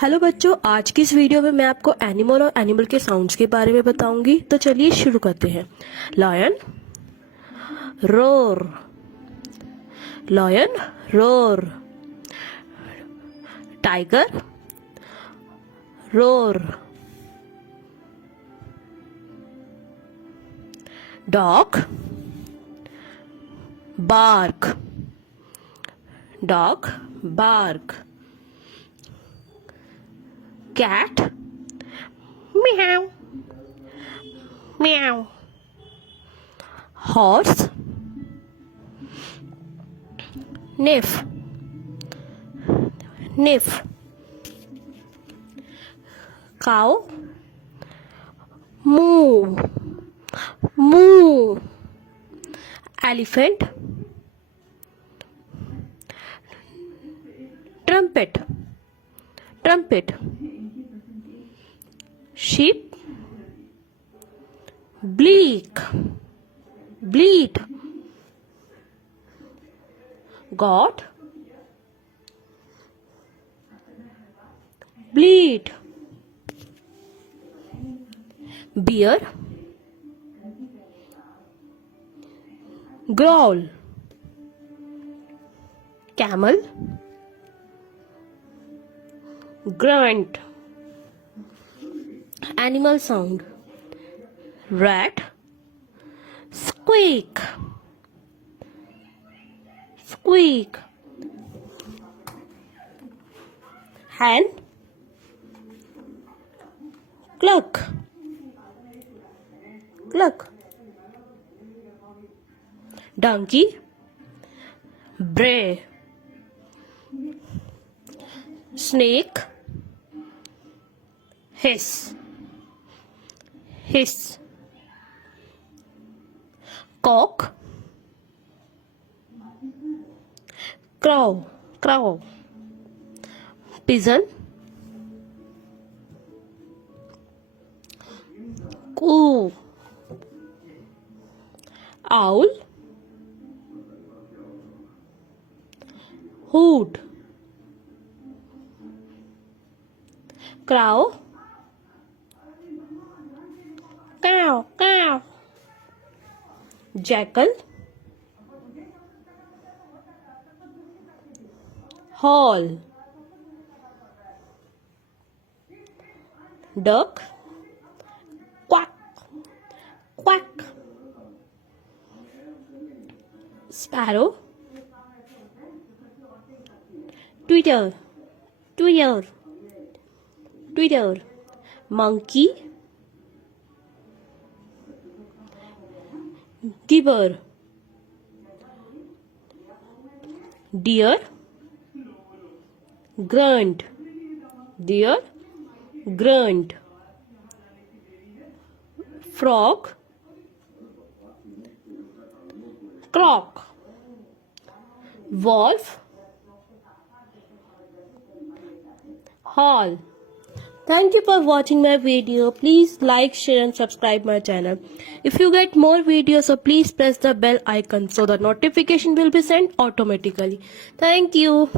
Hello बच्चों, आज की इस वीडियो में मैं आपको एनिमल और एनिमल के साउंड्स के बारे में बताऊंगी। तो चलिए शुरू करते हैं। Lion roar, lion roar. Tiger roar. Dog bark, dog bark. Cat meow, meow. Horse niff, niff. Cow moo, moo. Elephant trumpet, trumpet. Sheep bleak, bleat. Goat bleat. Bear growl. Camel grunt. Animal sound: rat squeak, squeak. Hen cluck, cluck. Donkey bray. Snake hiss, hiss. Cock crow, crow. Pigeon coo. Owl hoot. Crow cow, cow. Jackal hall. Duck quack, quack. Sparrow twitter, twitter, twitter. Monkey gibber. Deer grunt, deer grunt. Frog croak. Wolf howl. Thank you for watching my video. Please like, share and subscribe my channel. If you get more videos, so please press the bell icon so the notification will be sent automatically. Thank you.